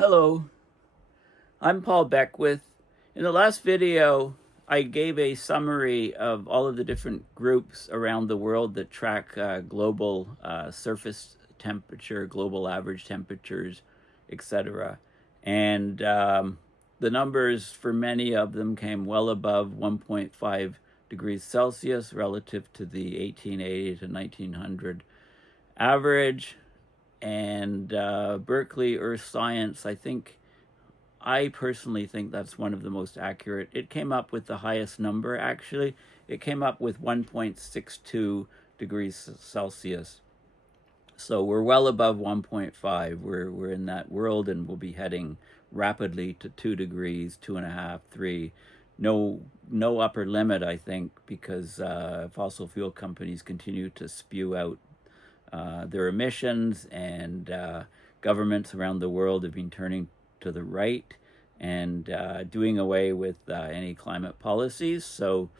Hello, I'm Paul Beckwith. In the last video, I gave a summary of all of the different groups around the world that track global surface temperature, global average temperatures, etc. And the numbers for many of them came well above 1.5 degrees Celsius relative to the 1880 to 1900 average. And Berkeley Earth Science, I personally think that's one of the most accurate. It came up with the highest number, actually. It came up with 1.62 degrees Celsius. So we're well above 1.5. We're in that world, and we'll be heading rapidly to 2 degrees, 2.5, 3. No upper limit, I think, because fossil fuel companies continue to spew out their emissions, and governments around the world have been turning to the right and doing away with any climate policies. So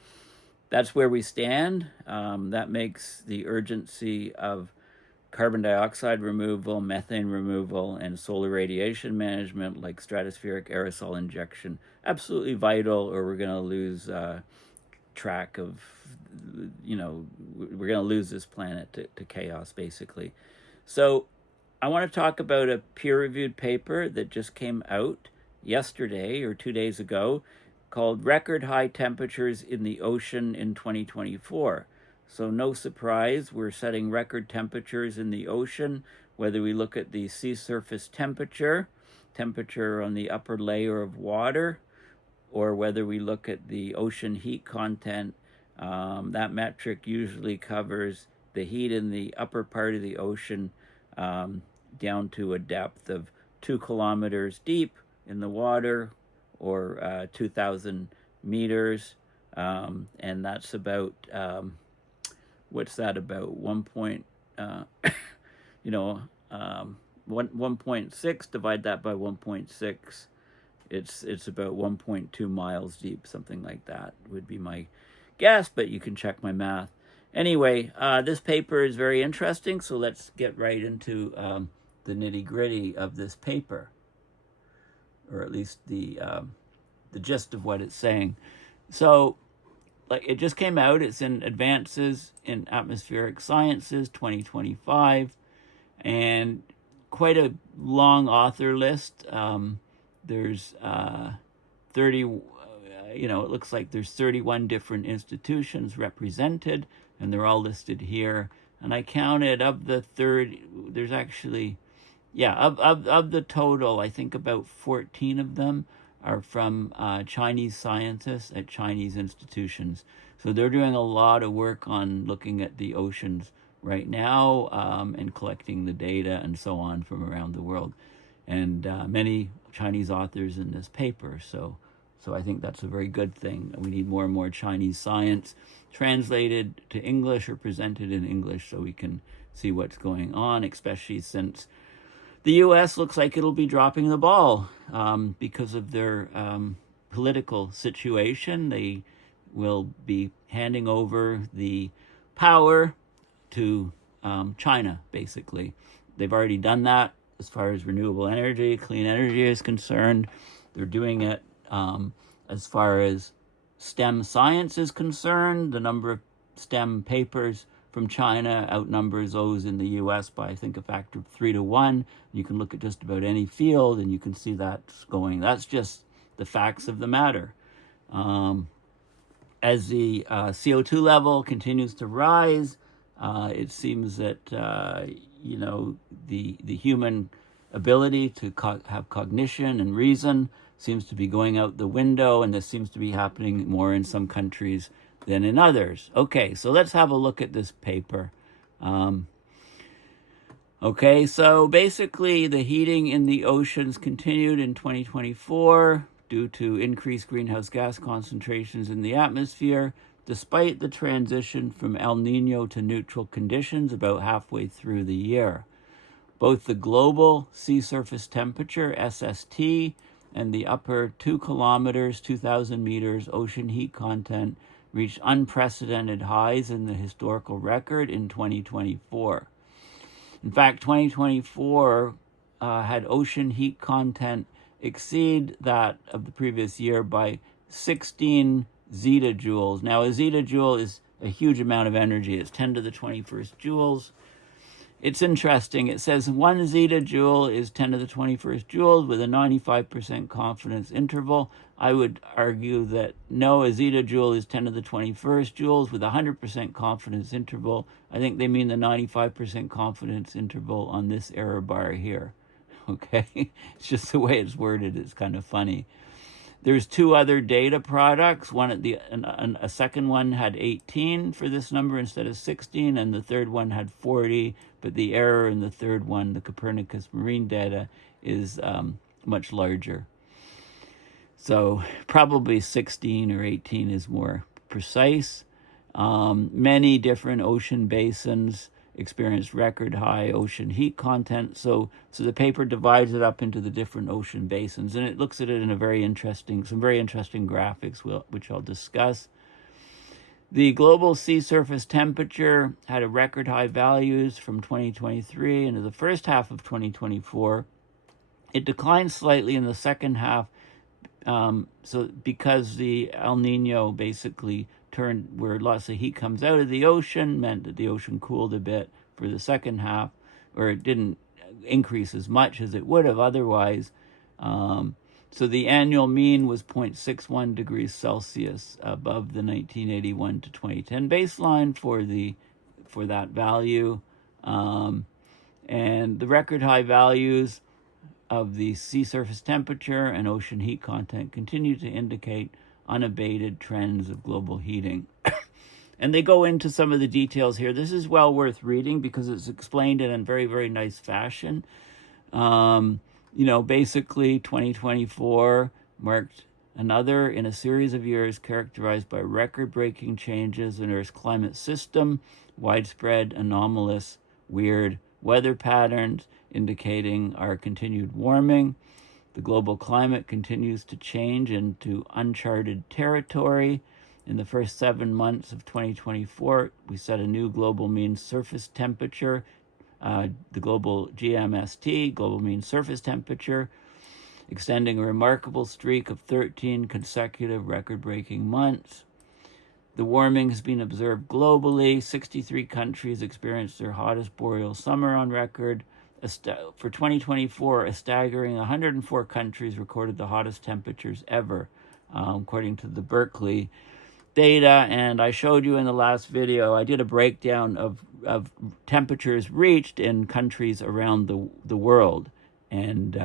that's where we stand. That makes the urgency of carbon dioxide removal, methane removal, and solar radiation management like stratospheric aerosol injection absolutely vital, or we're going to lose track of, we're going to lose this planet to chaos, basically. So I want to talk about a peer-reviewed paper that just came out yesterday or 2 days ago called Record High Temperatures in the Ocean in 2024. So no surprise, we're setting record temperatures in the ocean, whether we look at the sea surface temperature on the upper layer of water, or whether we look at the ocean heat content. That metric usually covers the heat in the upper part of the ocean down to a depth of 2 kilometers deep in the water, or 2,000 meters. And that's about, what's that about? 1.6, divide that by 1.6. It's about 1.2 miles deep, something like that would be my guess, but you can check my math. Anyway, this paper is very interesting, so let's get right into the nitty-gritty of this paper, or at least the gist of what it's saying. So, like, it just came out. It's in Advances in Atmospheric Sciences 2025, and quite a long author list. There's 30, it looks like there's 31 different institutions represented, and they're all listed here. And I counted of the 30, there's actually, of the total, I think about 14 of them are from Chinese scientists at Chinese institutions. So they're doing a lot of work on looking at the oceans right now, and collecting the data and so on from around the world. And many Chinese authors in this paper. So I think that's a very good thing. We need more and more Chinese science translated to English or presented in English so we can see what's going on, especially since the U.S. looks like it'll be dropping the ball because of their political situation. They will be handing over the power to China, basically. They've already done that as far as renewable energy, clean energy is concerned. They're doing it as far as STEM science is concerned. The number of STEM papers from China outnumbers those in the U.S. by, I think, a factor of 3 to 1. You can look at just about any field, and you can see that's going. That's just the facts of the matter. As the CO2 level continues to rise, it seems that the human ability to have cognition and reason seems to be going out the window, and this seems to be happening more in some countries than in others. Okay, so let's have a look at this paper. Okay, so basically the heating in the oceans continued in 2024 due to increased greenhouse gas concentrations in the atmosphere, despite the transition from El Niño to neutral conditions about halfway through the year. Both the global sea surface temperature, SST, and the upper 2 kilometers, 2,000 meters ocean heat content reached unprecedented highs in the historical record in 2024. In fact, 2024 had ocean heat content exceed that of the previous year by 16 Zetta Joules. Now, a Zetta Joule is a huge amount of energy. It's 10 to the 21st joules. It's interesting. It says 1 Zetta Joule is 10 to the 21st joules with a 95% confidence interval. I would argue that no, a Zetta Joule is 10 to the 21st joules with a 100% confidence interval. I think they mean the 95% confidence interval on this error bar here. Okay? It's just the way it's worded. It's kind of funny. There's two other data products. A second one had 18 for this number instead of 16, and the third one had 40. But the error in the third one, the Copernicus Marine data, is much larger. So probably 16 or 18 is more precise. Many different ocean basins experienced record high ocean heat content. So the paper divides it up into the different ocean basins, and it looks at it in some very interesting graphics, which I'll discuss. The global sea surface temperature had a record high values from 2023 into the first half of 2024. It declined slightly in the second half, because the El Niño basically turned where lots of heat comes out of the ocean, meant that the ocean cooled a bit for the second half, or it didn't increase as much as it would have otherwise. So the annual mean was 0.61 degrees Celsius above the 1981 to 2010 baseline for that value. And the record high values of the sea surface temperature and ocean heat content continue to indicate unabated trends of global heating. And they go into some of the details here. This is well worth reading because it's explained in a very, very nice fashion. Basically 2024 marked another in a series of years characterized by record-breaking changes in Earth's climate system, widespread, anomalous, weird weather patterns indicating our continued warming. The global climate continues to change into uncharted territory. In the first 7 months of 2024, we set a new global mean surface temperature, the global GMST, global mean surface temperature, extending a remarkable streak of 13 consecutive record-breaking months. The warming has been observed globally. 63 countries experienced their hottest boreal summer on record. For 2024, a staggering 104 countries recorded the hottest temperatures ever, according to the Berkeley data. And I showed you in the last video, I did a breakdown of temperatures reached in countries around the world. And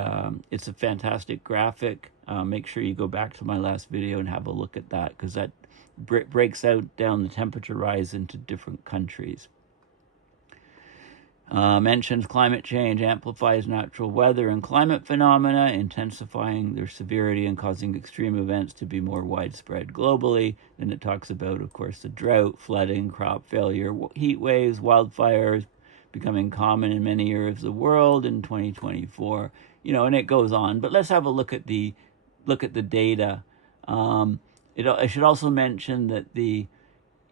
it's a fantastic graphic. Make sure you go back to my last video and have a look at that, because that breaks out down the temperature rise into different countries. Mentions climate change amplifies natural weather and climate phenomena, intensifying their severity and causing extreme events to be more widespread globally. Then it talks about, of course, the drought, flooding, crop failure, heat waves, wildfires becoming common in many areas of the world in 2024. And it goes on. But let's have a look at the data. I should also mention that the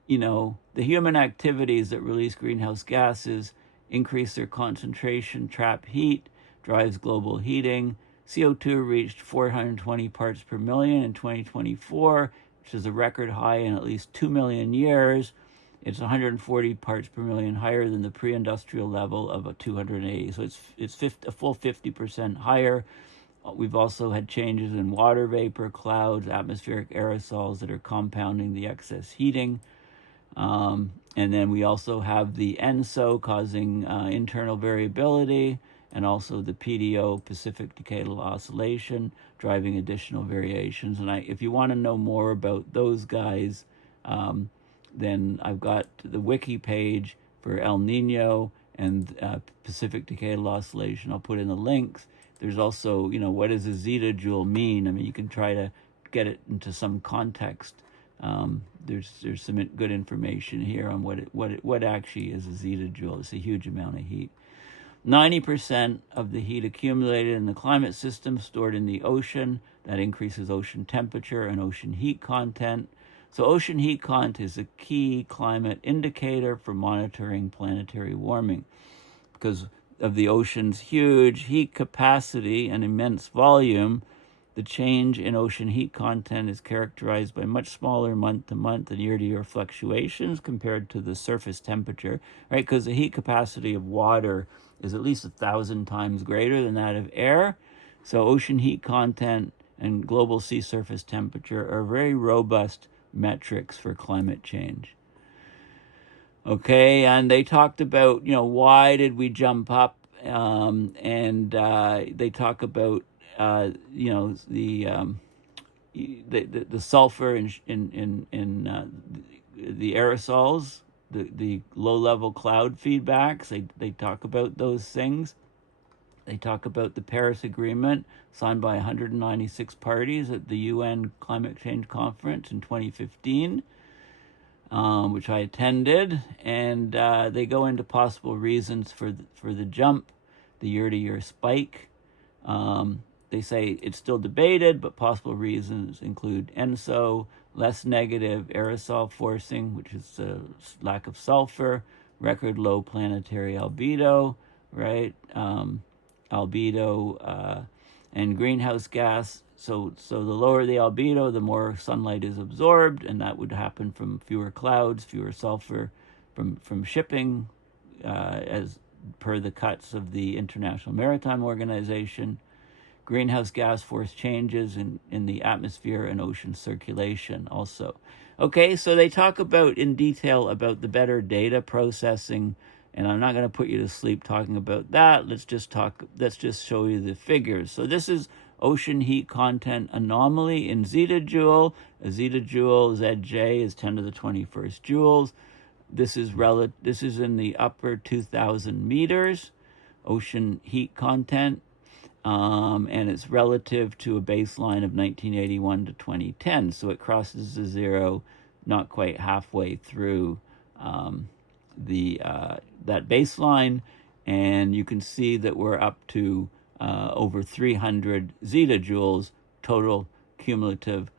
human activities that release greenhouse gases increase their concentration, trap heat, drives global heating. CO2 reached 420 parts per million in 2024, which is a record high in at least 2 million years. It's 140 parts per million higher than the pre-industrial level of 280. So it's a full 50% higher. We've also had changes in water vapor, clouds, atmospheric aerosols that are compounding the excess heating. And then we also have the ENSO causing internal variability, and also the PDO, Pacific Decadal Oscillation, driving additional variations. And if you want to know more about those guys, then I've got the wiki page for El Niño and Pacific Decadal Oscillation. I'll put in the links. There's also, what does a Zetta Joule mean? I mean, you can try to get it into some context. There's some good information here on what actually is a Zetta Joule. It's a huge amount of heat. 90% of the heat accumulated in the climate system stored in the ocean. That increases ocean temperature and ocean heat content. So ocean heat content is a key climate indicator for monitoring planetary warming, because of the ocean's huge heat capacity and immense volume, the change in ocean heat content is characterized by much smaller month-to-month and year-to-year fluctuations compared to the surface temperature, right? Because the heat capacity of water is at least 1,000 times greater than that of air. So ocean heat content and global sea surface temperature are very robust metrics for climate change. Okay, and they talked about, why did we jump up? And they talk about, the sulfur in the aerosols, the low-level cloud feedbacks. They talk about those things. They talk about the Paris Agreement signed by 196 parties at the UN Climate Change Conference in 2015, which I attended, and they go into possible reasons for the jump, the year-to-year spike. They say it's still debated, but possible reasons include ENSO, less negative aerosol forcing, which is lack of sulfur, record low planetary albedo, right? Albedo and greenhouse gas. So the lower the albedo, the more sunlight is absorbed, and that would happen from fewer clouds, fewer sulfur from shipping, as per the cuts of the International Maritime Organization. Greenhouse gas force changes in the atmosphere and ocean circulation also. Okay, so they talk about in detail about the better data processing, and I'm not going to put you to sleep talking about that. Let's just show you the figures. So this is ocean heat content anomaly in zettajoule. A zettajoule, ZJ, is 10 to the 21st joules. This is in the upper 2,000 meters, ocean heat content, and it's relative to a baseline of 1981 to 2010. So it crosses the zero not quite halfway through that baseline, and you can see that we're up to over 300 zettajoules total cumulative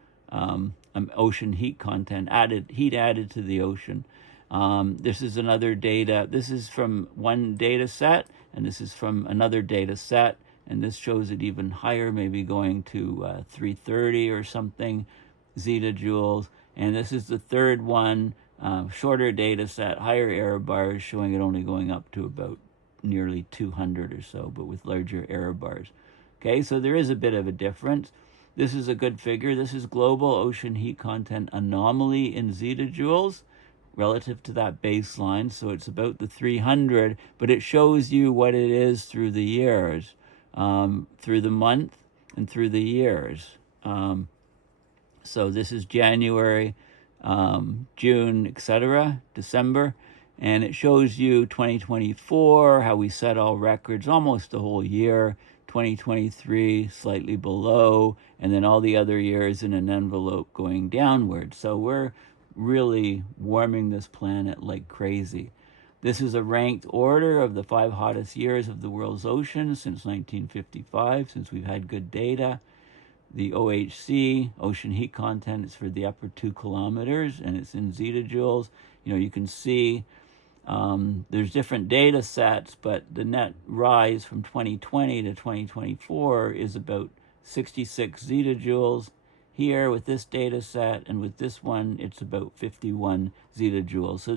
ocean heat content added to the ocean. This is another data. This is from one data set, and this is from another data set, and this shows it even higher, maybe going to 330 or something zettajoules. And this is the third one, shorter data set, higher error bars, showing it only going up to about nearly 200 or so, but with larger error bars. Okay, so there is a bit of a difference. This is a good figure. This is global ocean heat content anomaly in zettajoules relative to that baseline. So it's about the 300, but it shows you what it is through the years, through the month and through the years. So this is January, June, etc., December, and it shows you 2024, how we set all records almost the whole year, 2023 slightly below, and then all the other years in an envelope going downward. So we're really warming this planet like crazy. This is a ranked order of the 5 hottest years of the world's oceans since 1955, since we've had good data. The OHC, ocean heat content, is for the upper 2 kilometers, and it's in zettajoules. You can see there's different data sets, but the net rise from 2020 to 2024 is about 66 zettajoules. Here with this data set, and with this one, it's about 51 zettajoules. So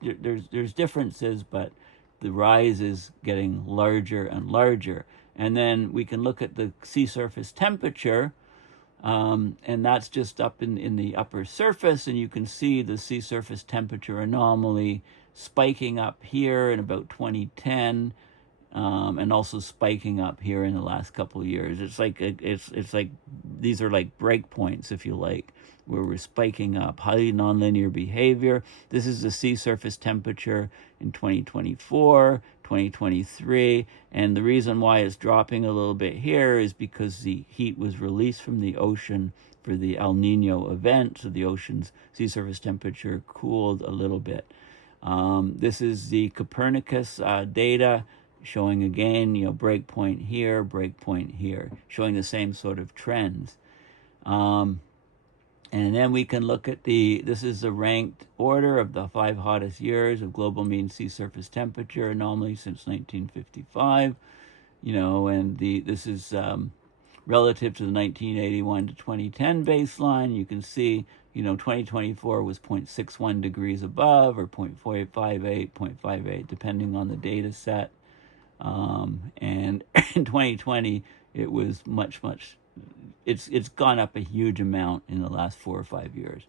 there's differences, but the rise is getting larger and larger. And then we can look at the sea surface temperature, and that's just up in the upper surface, and you can see the sea surface temperature anomaly spiking up here in about 2010, and also spiking up here in the last couple of years. It's like these are like breakpoints, if you like, where we're spiking up. Highly nonlinear behavior. This is the sea surface temperature in 2024, 2023, and the reason why it's dropping a little bit here is because the heat was released from the ocean for the El Niño event, so the ocean's sea surface temperature cooled a little bit. This is the Copernicus data, showing again, breakpoint here, showing the same sort of trends. And then we can look at this is the ranked order of the 5 hottest years of global mean sea surface temperature anomaly since 1955. And this is relative to the 1981 to 2010 baseline. You can see, 2024 was 0.61 degrees above, or 0.58, depending on the data set. And in 2020, it was much, it's gone up a huge amount in the last 4 or 5 years.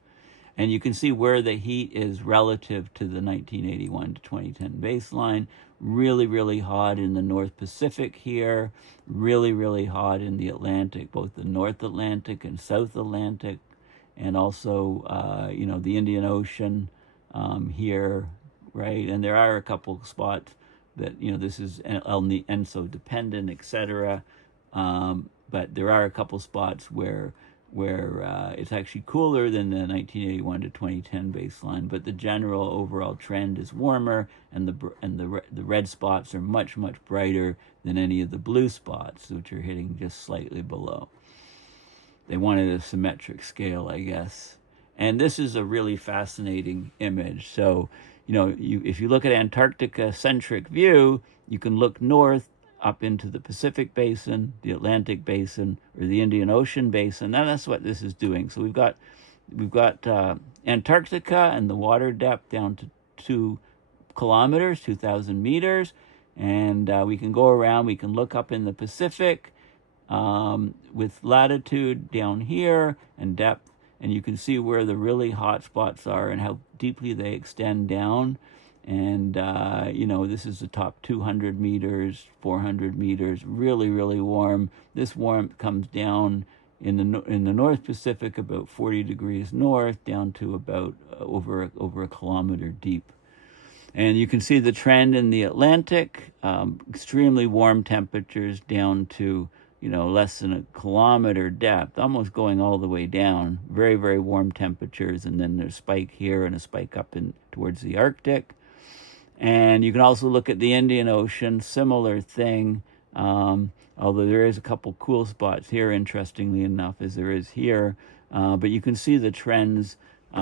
And you can see where the heat is relative to the 1981 to 2010 baseline. Really, really hot in the North Pacific here. Really, really hot in the Atlantic, both the North Atlantic and South Atlantic, and also, the Indian Ocean here, right? And there are a couple spots that, this is ENSO dependent, etc. But there are a couple spots where it's actually cooler than the 1981 to 2010 baseline, but the general overall trend is warmer, and the red spots are much brighter than any of the blue spots, which are hitting just slightly below. They wanted a symmetric scale, I guess. And this is a really fascinating image. So, if you look at Antarctica-centric view, you can look north up into the Pacific Basin, the Atlantic Basin, or the Indian Ocean Basin. And that's what this is doing. So we've got Antarctica and the water depth down to 2 kilometers, 2,000 meters. And we can go around, we can look up in the Pacific with latitude down here and depth. And you can see where the really hot spots are and how deeply they extend down. And, this is the top 200 meters, 400 meters, really, really warm. This warmth comes down in the North Pacific about 40 degrees north, down to about over a kilometer deep. And you can see the trend in the Atlantic, extremely warm temperatures down to, less than a kilometer depth, almost going all the way down. Very, very warm temperatures. And then there's a spike here and a spike up towards the Arctic. And you can also look at the Indian Ocean, similar thing, although there is a couple cool spots here, interestingly enough, as there is here. But you can see the trends.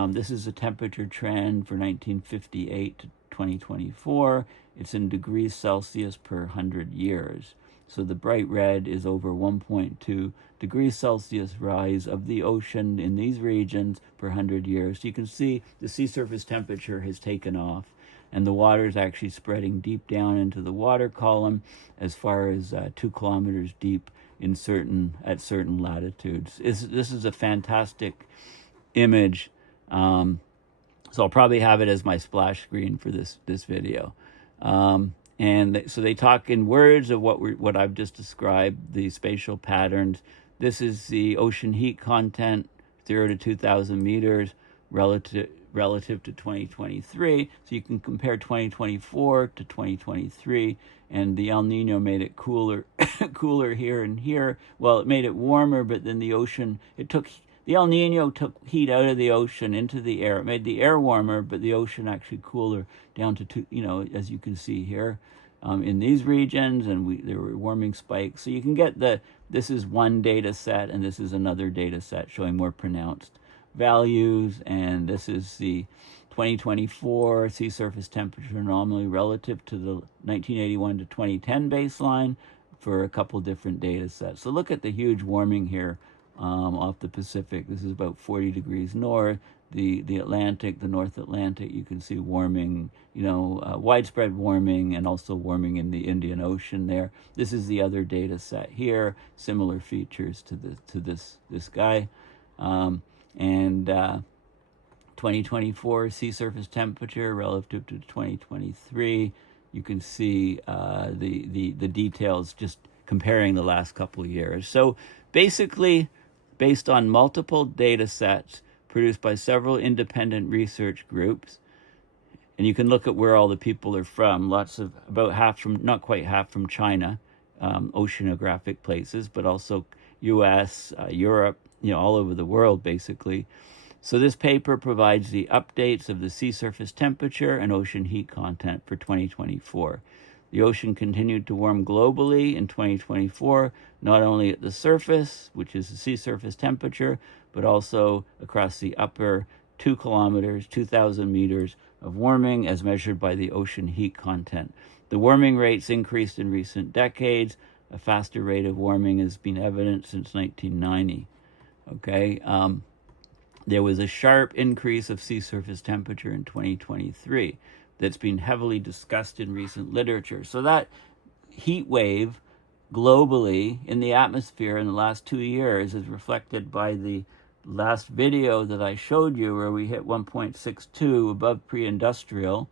This is a temperature trend for 1958 to 2024. It's in degrees Celsius per 100 years. So the bright red is over 1.2 degrees Celsius rise of the ocean in these regions per 100 years. So you can see the sea surface temperature has taken off, and the water is actually spreading deep down into the water column as far as 2 kilometers deep at certain latitudes. This is a fantastic image. So I'll probably have it as my splash screen for this video. So they talk in words of what I've just described, the spatial patterns. This is the ocean heat content, 0 to 2,000 meters, relative to 2023. So you can compare 2024 to 2023, and the El Nino made it cooler here and here. Well, it made it warmer, but then the El Nino took heat out of the ocean into the air. It made the air warmer, but the ocean actually cooler down to as you can see here, in these regions, and there were warming spikes. So you can get this is one data set, and this is another data set showing more pronounced values. And this is the 2024 sea surface temperature anomaly relative to the 1981 to 2010 baseline for a couple different data sets. So look at the huge warming here off the Pacific. This is about 40 degrees north. The Atlantic, the North Atlantic, you can see warming, widespread warming, and also warming in the Indian Ocean there. This is the other data set here, similar features to this guy. 2024 sea surface temperature relative to 2023. You can see the details just comparing the last couple of years. So basically, based on multiple data sets produced by several independent research groups, and you can look at where all the people are from, about half from, not quite half from China, oceanographic places, but also US, Europe, all over the world, basically. So this paper provides the updates of the sea surface temperature and ocean heat content for 2024. The ocean continued to warm globally in 2024, not only at the surface, which is the sea surface temperature, but also across the upper 2 kilometers, 2,000 meters of warming as measured by the ocean heat content. The warming rates increased in recent decades. A faster rate of warming has been evident since 1990. Okay, there was a sharp increase of sea surface temperature in 2023 that's been heavily discussed in recent literature. So that heat wave globally in the atmosphere in the last 2 years is reflected by the last video that I showed you, where we hit 1.62 above pre-industrial,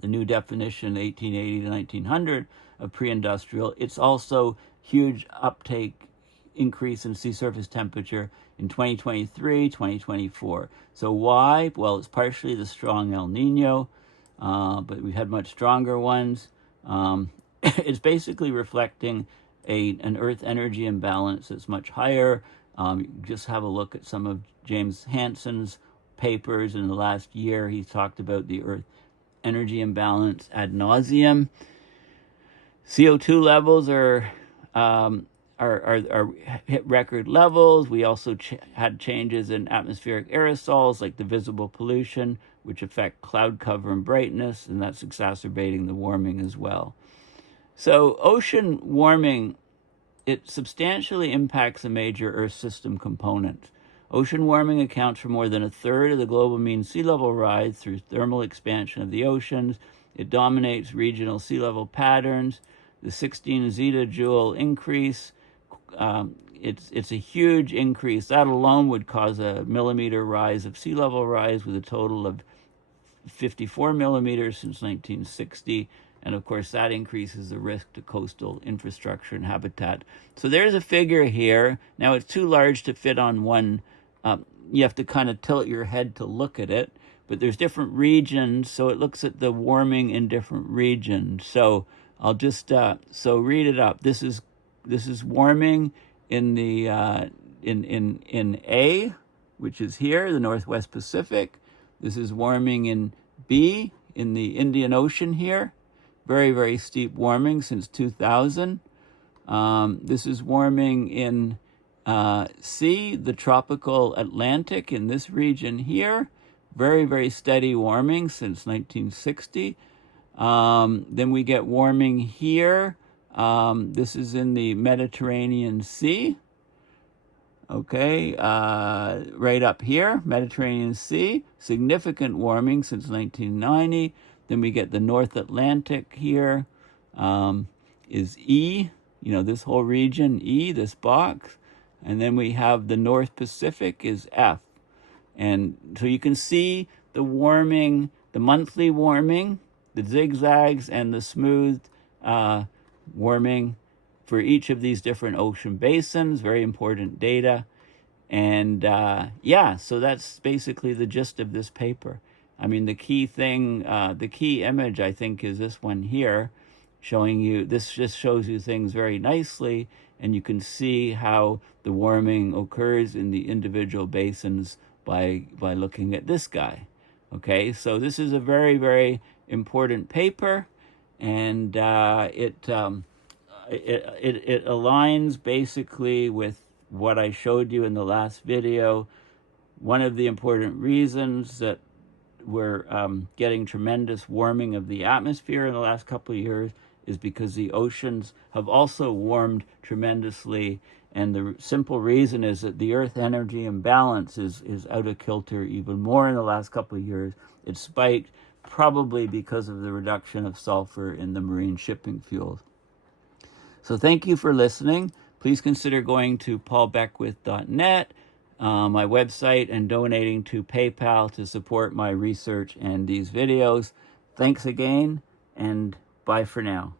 the new definition 1880 to 1900 of pre-industrial. It's also huge uptake increase in sea surface temperature in 2023, 2024. So why? Well, it's partially the strong El Niño, but we've had much stronger ones. It's basically reflecting an Earth energy imbalance that's much higher. Just have a look at some of James Hansen's papers in the last year. He's talked about the Earth energy imbalance ad nauseum. CO2 levels are hit record levels. We also had changes in atmospheric aerosols like the visible pollution, which affect cloud cover and brightness, and that's exacerbating the warming as well. So ocean warming, it substantially impacts a major Earth system component. Ocean warming accounts for more than a third of the global mean sea level rise through thermal expansion of the oceans. It dominates regional sea level patterns. The 16 Zetta Joule increase, it's a huge increase. That alone would cause a millimeter rise of sea level rise, with a total of 54 millimeters since 1960. And of course, that increases the risk to coastal infrastructure and habitat. So there's a figure here. Now, it's too large to fit on one. You have to kind of tilt your head to look at it. But there's different regions, so it looks at the warming in different regions. So I'll just so read it up. This is warming in the in A, which is here, the Northwest Pacific. This is warming in B, in the Indian Ocean here. Very, very steep warming since 2000. This is warming in C, the tropical Atlantic, in this region here. Very, very steady warming since 1960. Then we get warming here. This is in the Mediterranean Sea. Okay, right up here, Mediterranean Sea. Significant warming since 1990. Then we get the North Atlantic here, is E, this whole region, E, this box. And then we have the North Pacific is F. And so you can see the warming, the monthly warming, the zigzags, and the smooth warming for each of these different ocean basins. Very important data. And so that's basically the gist of this paper. I mean, the key thing, the key image, I think, is this one here, showing you, this just shows you things very nicely, and you can see how the warming occurs in the individual basins by looking at this guy. Okay, so this is a very, very important paper, and it aligns basically with what I showed you in the last video. One of the important reasons that we're getting tremendous warming of the atmosphere in the last couple of years is because the oceans have also warmed tremendously. And the simple reason is that the Earth energy imbalance is out of kilter even more in the last couple of years. It spiked probably because of the reduction of sulfur in the marine shipping fuels. So thank you for listening. Please consider going to paulbeckwith.net, my website, and donating to PayPal to support my research and these videos. Thanks again, and bye for now.